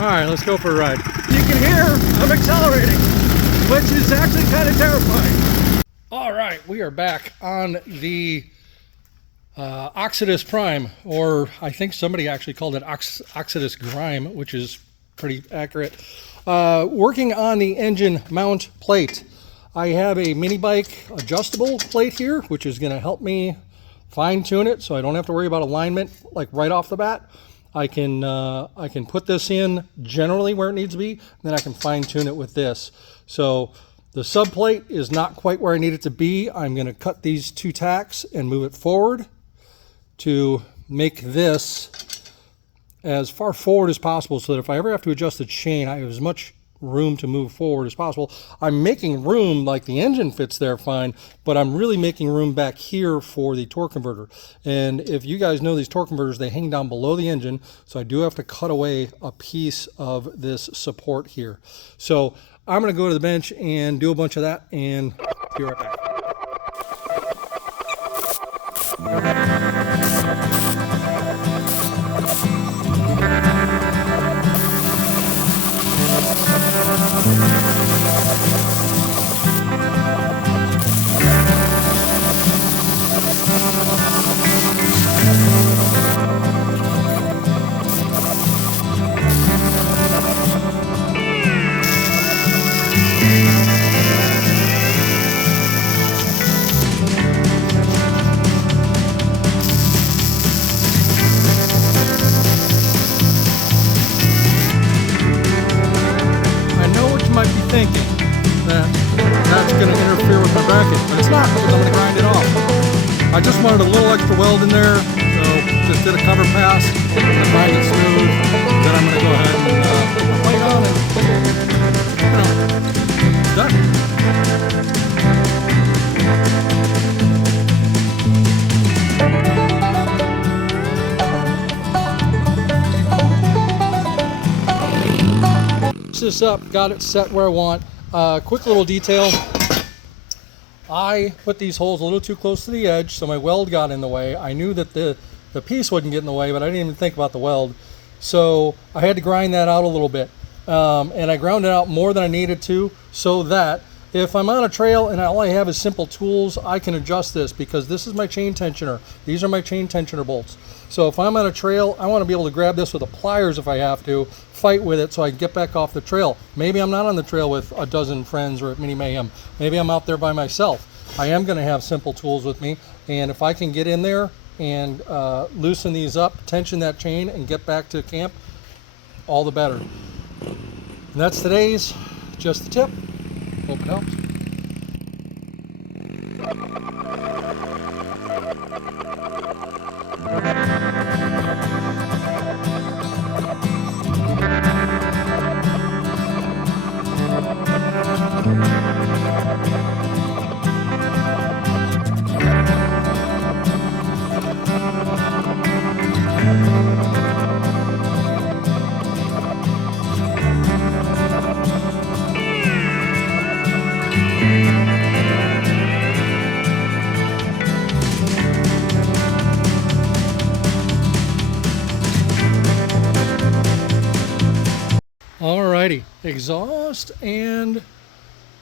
All right, let's go for a ride. You can hear I'm accelerating, which is actually kind of terrifying. All right, we are back on the Oxidus Prime, or I think somebody actually called it Oxidus Grime, which is pretty accurate. Working on the engine mount plate. I have a mini bike adjustable plate here, which is going to help me fine tune it so I don't have to worry about alignment like right off the bat. I can put this in generally where it needs to be, then I can fine tune it with this. So the sub plate is not quite where I need it to be. I'm going to cut these two tacks and move it forward to make this as far forward as possible so that if I ever have to adjust the chain, I have as much room to move forward as possible. I'm making room, like the engine fits there fine, but I'm really making room back here for the torque converter. And if you guys know these torque converters, they hang down below the engine, so I do have to cut away a piece of this support here. So I'm going to go to the bench and do a bunch of that and be right back. Thinking that that's going to interfere with my bracket, but it's not, because I'm going to grind it off. I just wanted a little extra weld in there, so just did a cover pass, grind it smooth, then I'm going to go ahead and put my plate on and, done. This up, got it set where I want. Quick little detail, I put these holes a little too close to the edge, so my weld got in the way. I knew that the piece wouldn't get in the way, but I didn't even think about the weld, so I had to grind that out a little bit, and I ground it out more than I needed to, so that if I'm on a trail and all I have is simple tools, I can adjust this, because this is my chain tensioner. These are my chain tensioner bolts. So if I'm on a trail, I want to be able to grab this with the pliers if I have to, fight with it so I can get back off the trail. Maybe I'm not on the trail with a dozen friends or at Mini Mayhem. Maybe I'm out there by myself. I am going to have simple tools with me, and if I can get in there and loosen these up, tension that chain, and get back to camp, all the better. And that's today's Just the Tip. Hope it helps. Alrighty, exhaust and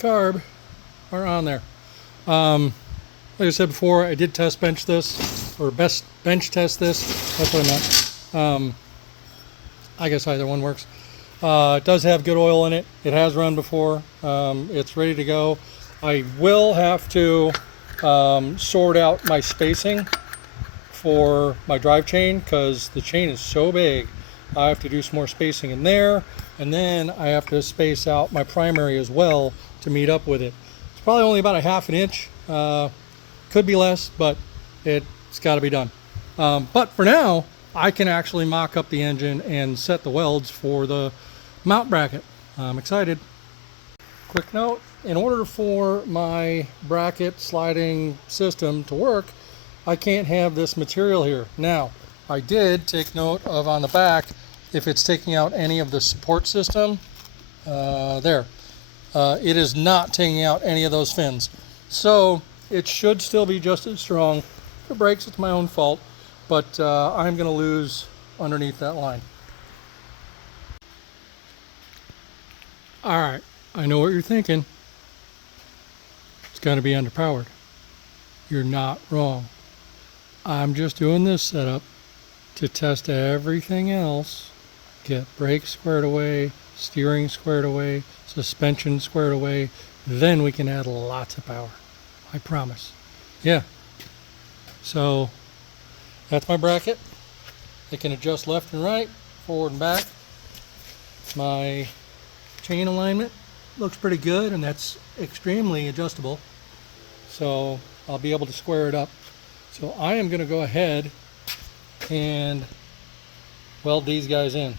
carb are on there. Like I said before, I did test bench this, or best bench test this. That's what I meant. I guess either one works. It does have good oil in it. It has run before. It's ready to go. I will have to sort out my spacing for my drive chain, because the chain is so big. I have to do some more spacing in there, and then I have to space out my primary as well to meet up with it. It's probably only about a ½ an inch. Could be less, but it's got to be done. But for now, I can actually mock up the engine and set the welds for the mount bracket. I'm excited. Quick note, in order for my bracket sliding system to work, I can't have this material here. Now, I did take note of on the back, if it's taking out any of the support system, there. It is not taking out any of those fins. So it should still be just as strong. If it breaks, it's my own fault, but I'm going to lose underneath that line. All right, I know what you're thinking. It's going to be underpowered. You're not wrong. I'm just doing this setup to test everything else, get brakes squared away, steering squared away, suspension squared away. Then we can add lots of power. I promise. Yeah. So that's my bracket. It can adjust left and right, forward and back. My chain alignment looks pretty good, and that's extremely adjustable. So I'll be able to square it up. So I am going to go ahead and weld these guys in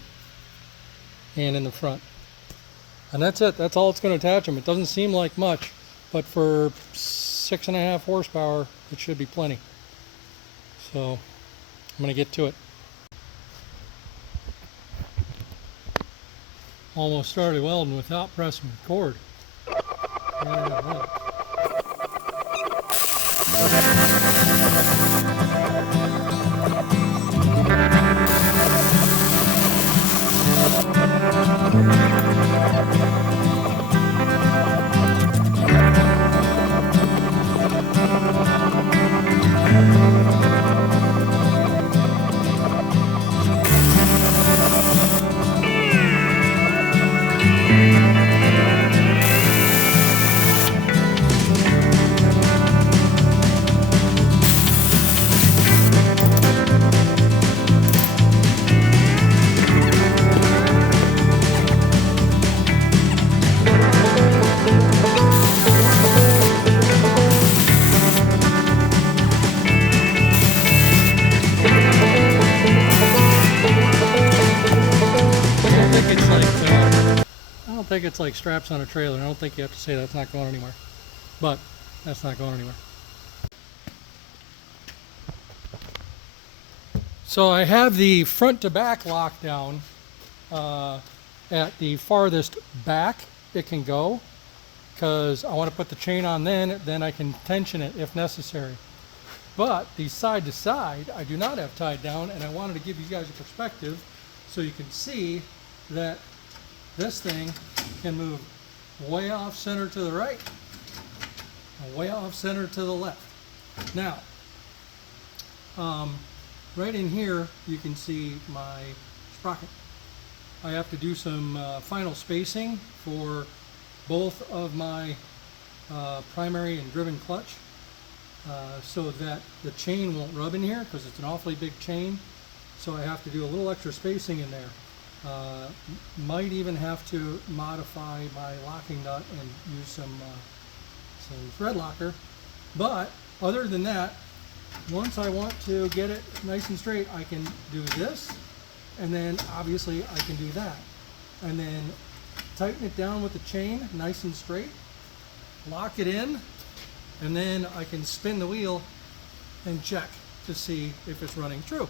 and in the front. And that's it. That's all it's going to attach them. It doesn't seem like much, but for 6.5 horsepower, it should be plenty. So I'm going to get to it. Almost started welding without pressing record. Yeah, I don't think it's like straps on a trailer. I don't think you have to say that's not going anywhere. But that's not going anywhere. So I have the front to back lockdown at the farthest back it can go, because I want to put the chain on then I can tension it if necessary. But the side to side I do not have tied down, and I wanted to give you guys a perspective so you can see that this thing can move way off center to the right and way off center to the left. Now, right in here you can see my sprocket. I have to do some final spacing for both of my primary and driven clutch so that the chain won't rub in here, because it's an awfully big chain. So I have to do a little extra spacing in there. Might even have to modify my locking nut and use some thread locker. But other than that, once I want to get it nice and straight, I can do this, and then obviously I can do that, and then tighten it down with the chain nice and straight, lock it in, and then I can spin the wheel and check to see if it's running true.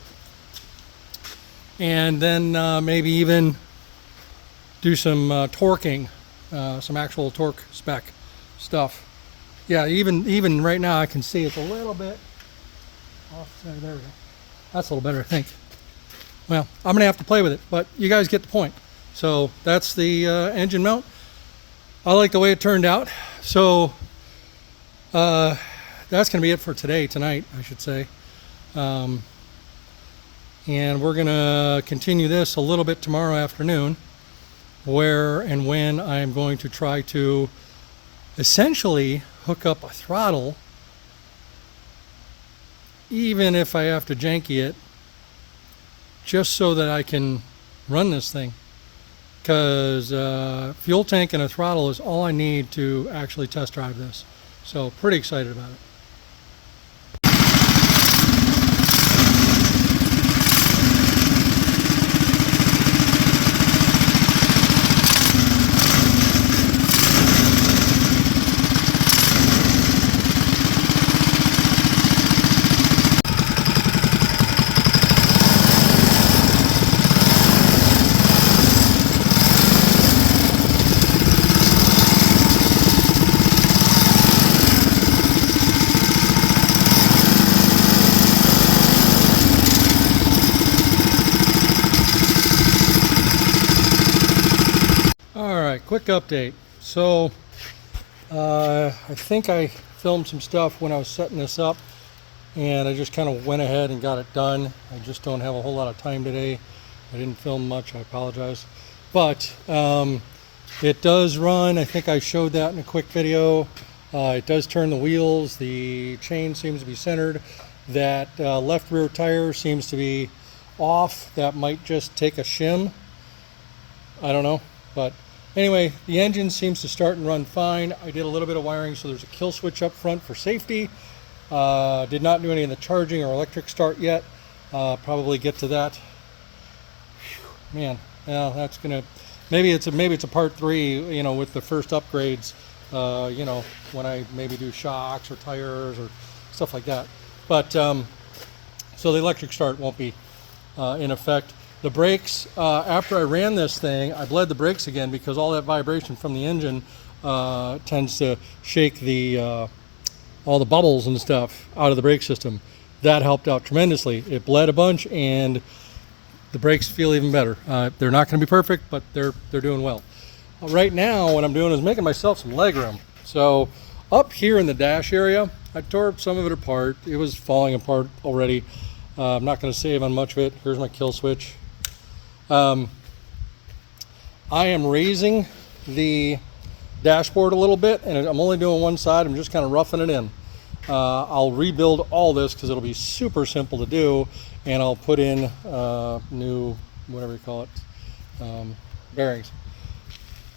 And then maybe even do some torquing, some actual torque spec stuff. Yeah, even right now I can see it's a little bit off center. There we go. That's a little better, I think. Well, I'm going to have to play with it, but you guys get the point. So that's the engine mount. I like the way it turned out. So that's going to be it for tonight, I should say. And we're going to continue this a little bit tomorrow afternoon, where and when I'm going to try to essentially hook up a throttle, even if I have to janky it, just so that I can run this thing. Because fuel tank and a throttle is all I need to actually test drive this. So pretty excited about it. right, quick update. So I think I filmed some stuff when I was setting this up, and I just kind of went ahead and got it done. I just don't have a whole lot of time today. I didn't film much, I apologize. But it does run. I think I showed that in a quick video. It does turn the wheels. The chain seems to be centered. That left rear tire seems to be off. That might just take a shim. I don't know. But anyway, the engine seems to start and run fine. I did a little bit of wiring, so there's a kill switch up front for safety. Did not do any of the charging or electric start yet. Probably get to that. Whew, man, yeah, that's gonna. Maybe it's a part 3. You know, with the first upgrades. You know, when I maybe do shocks or tires or stuff like that. But so the electric start won't be in effect. The brakes, after I ran this thing, I bled the brakes again because all that vibration from the engine tends to shake the all the bubbles and stuff out of the brake system. That helped out tremendously. It bled a bunch, and the brakes feel even better. They're not going to be perfect, but they're doing well. Right now, what I'm doing is making myself some leg room. So up here in the dash area, I tore some of it apart. It was falling apart already. I'm not going to save on much of it. Here's my kill switch. I am raising the dashboard a little bit, and I'm only doing one side. I'm just kind of roughing it in. I'll rebuild all this because it'll be super simple to do, and I'll put in new, whatever you call it, bearings.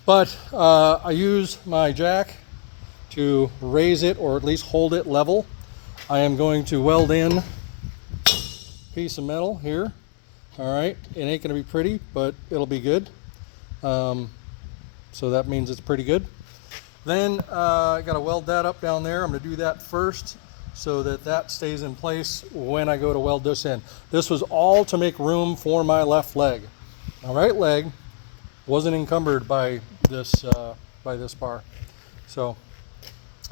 But I use my jack to raise it, or at least hold it level. I am going to weld in a piece of metal here. All right, it ain't gonna be pretty, but it'll be good. So that means it's pretty good. Then I gotta weld that up down there. I'm gonna do that first so that that stays in place when I go to weld this in. This was all to make room for my left leg. My right leg wasn't encumbered by this bar. So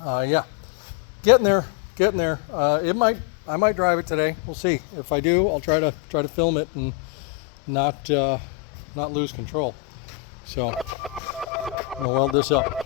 yeah, getting there. I might drive it today. We'll see. If I do, I'll try to film it and not lose control. So I'm gonna weld this up.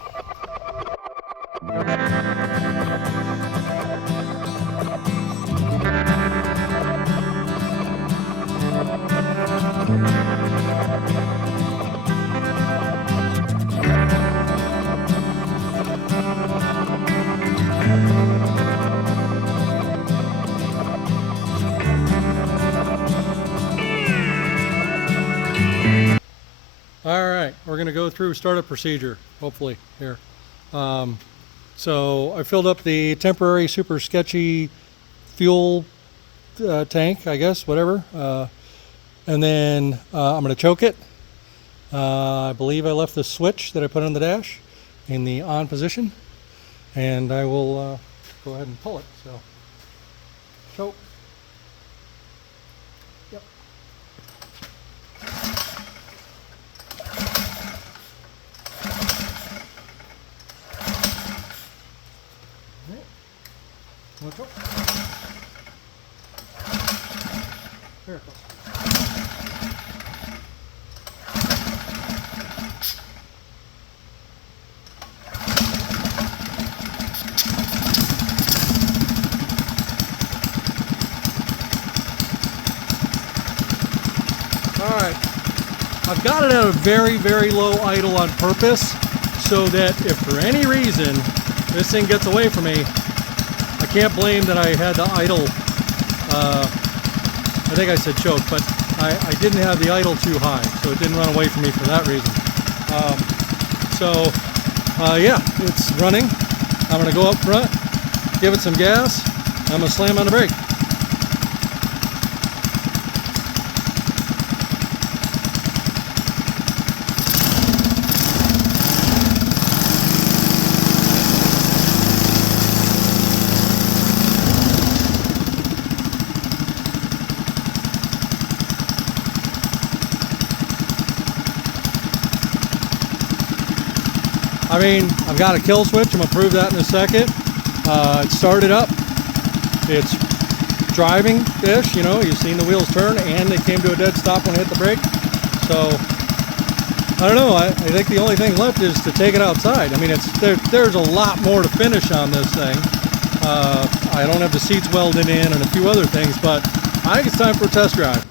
We're going to go through startup procedure, hopefully, here. So I filled up the temporary super sketchy fuel tank, I guess, whatever. And then I'm going to choke it. I believe I left the switch that I put on the dash in the on position. And I will go ahead and pull it. So, choke. Yep. There it goes. All right, I've got it at a very, very low idle on purpose so that if for any reason this thing gets away from me, I can't blame that I had the idle, I think I said choke, but I didn't have the idle too high, so it didn't run away from me for that reason. Yeah, it's running. I'm gonna go up front, give it some gas, and I'm gonna slam on the brake. I mean, I've got a kill switch. I'm gonna prove that in a second. It started up. It's driving-ish, you know, you've seen the wheels turn, and they came to a dead stop when I hit the brake. So I don't know. I think the only thing left is to take it outside. I mean, there's a lot more to finish on this thing. I don't have the seats welded in and a few other things, but I think it's time for a test drive.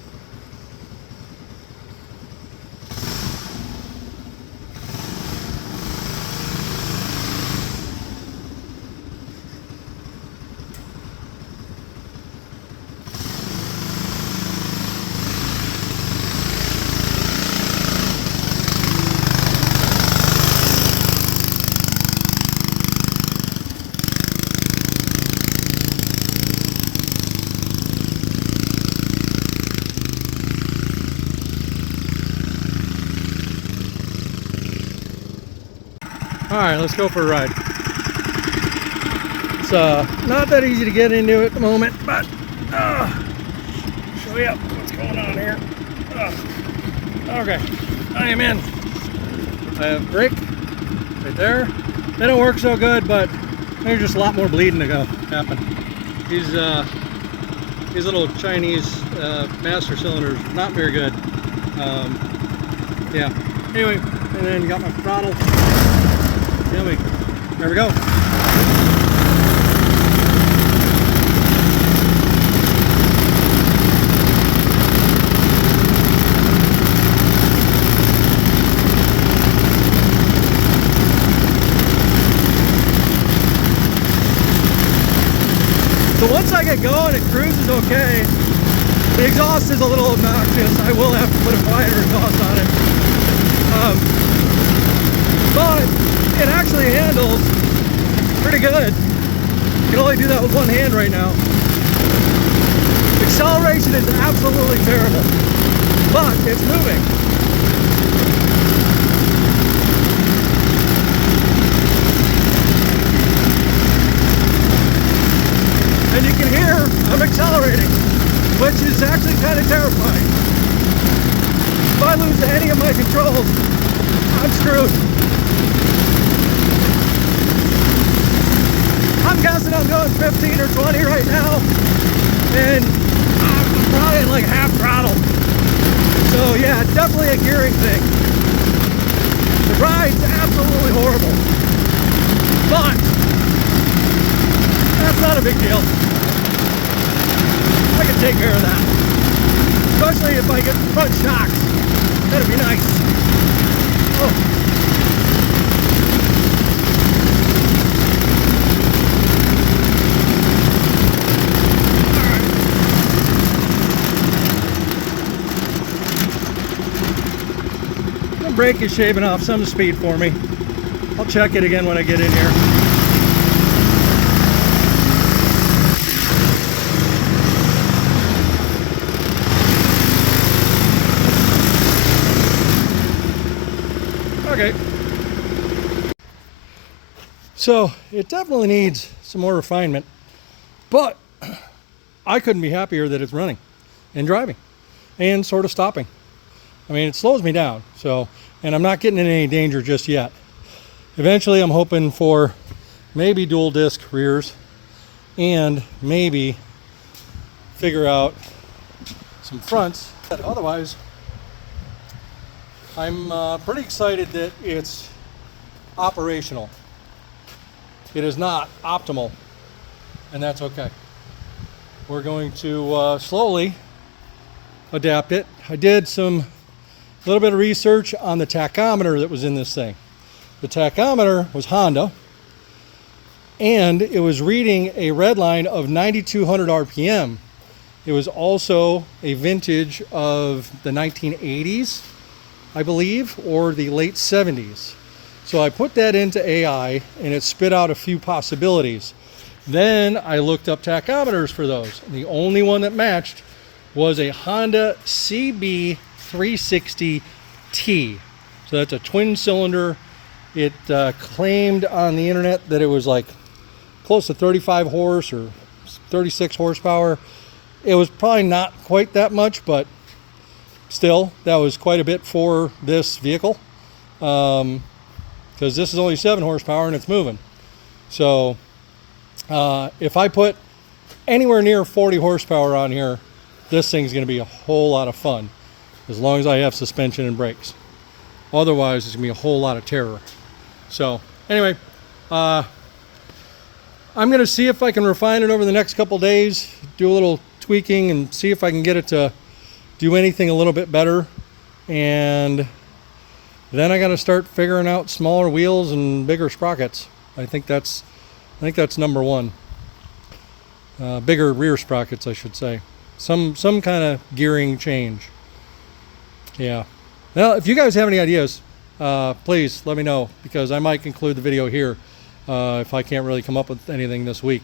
All right, let's go for a ride. It's not that easy to get into at the moment, but show you what's going on here. Okay, I am in. I have brake right there. They don't work so good, but there's just a lot more bleeding to go happen. These little Chinese master cylinders, not very good. Yeah. Anyway, and then got my throttle. There we go. So once I get going, it cruises okay. The exhaust is a little obnoxious. I will have to put a quieter exhaust on it. But it actually handles pretty good. You can only do that with one hand right now. Acceleration is absolutely terrible, but it's moving. And you can hear I'm accelerating, which is actually kind of terrifying. If I lose any of my controls, I'm screwed. I'm guessing I'm going 15 or 20 right now, and I'm probably at like half throttle. So yeah, definitely a gearing thing. The ride's absolutely horrible, but that's not a big deal. I can take care of that, especially if I get front shocks. That'd be nice. Oh. Brake is shaving off some speed for me. I'll check it again when I get in here. Okay. So it definitely needs some more refinement, but I couldn't be happier that it's running and driving and sort of stopping. I mean, it slows me down, and I'm not getting in any danger just yet. Eventually, I'm hoping for maybe dual disc rears and maybe figure out some fronts. But otherwise, I'm pretty excited that it's operational. It is not optimal, and that's okay. We're going to slowly adapt it. I did a little bit of research on the tachometer that was in this thing. The tachometer was Honda, and it was reading a red line of 9,200 RPM. It was also a vintage of the 1980s, I believe, or the late 70s. So I put that into AI, and it spit out a few possibilities. Then I looked up tachometers for those. And the only one that matched was a Honda CB360T. So that's a twin cylinder. It claimed on the internet that it was like close to 35 horse or 36 horsepower. It was probably not quite that much, but still, that was quite a bit for this vehicle, because this is only 7 horsepower and it's moving. So if I put anywhere near 40 horsepower on here, this thing's going to be a whole lot of fun, as long as I have suspension and brakes. Otherwise, it's gonna be a whole lot of terror. So anyway, I'm gonna see if I can refine it over the next couple days, do a little tweaking and see if I can get it to do anything a little bit better. And then I got to start figuring out smaller wheels and bigger sprockets. I think that's number one. Bigger rear sprockets, I should say. Some kind of gearing change. Yeah. Well, if you guys have any ideas, please let me know, because I might conclude the video here if I can't really come up with anything this week.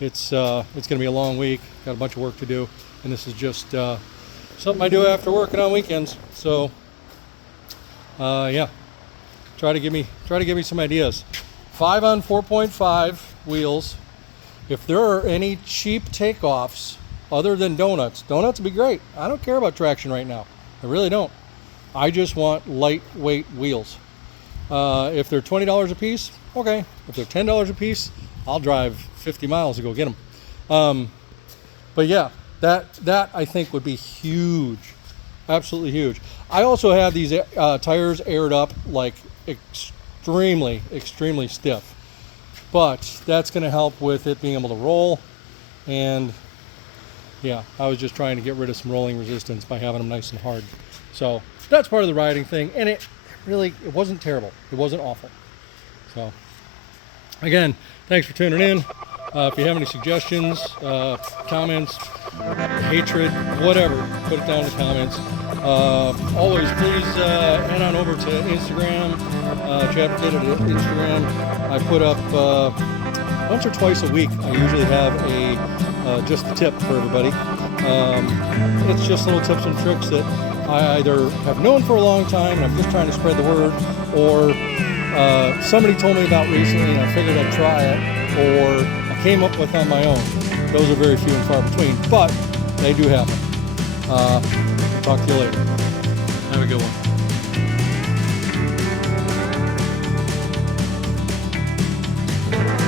It's going to be a long week. Got a bunch of work to do, and this is just something I do after working on weekends. So yeah, try to give me some ideas. 5 on 4.5 wheels. If there are any cheap takeoffs other than donuts would be great. I don't care about traction right now. I really don't. I just want lightweight wheels. If they're $20 a piece, okay. If they're $10 a piece, I'll drive 50 miles to go get them. But yeah, that I think would be huge. Absolutely huge. I also have these tires aired up like extremely stiff, but that's going to help with it being able to roll. And yeah, I was just trying to get rid of some rolling resistance by having them nice and hard. So that's part of the riding thing, and it wasn't terrible. It wasn't awful. So again, thanks for tuning in. If you have any suggestions, comments, hatred, whatever, put it down in the comments. Always, please head on over to Instagram, Chadbricated Instagram. I put up once or twice a week. I usually have a just a tip for everybody. It's just little tips and tricks that I either have known for a long time and I'm just trying to spread the word, or somebody told me about recently and I figured I'd try it, or I came up with on my own. Those are very few and far between, but they do happen. Talk to you later. Have a good one.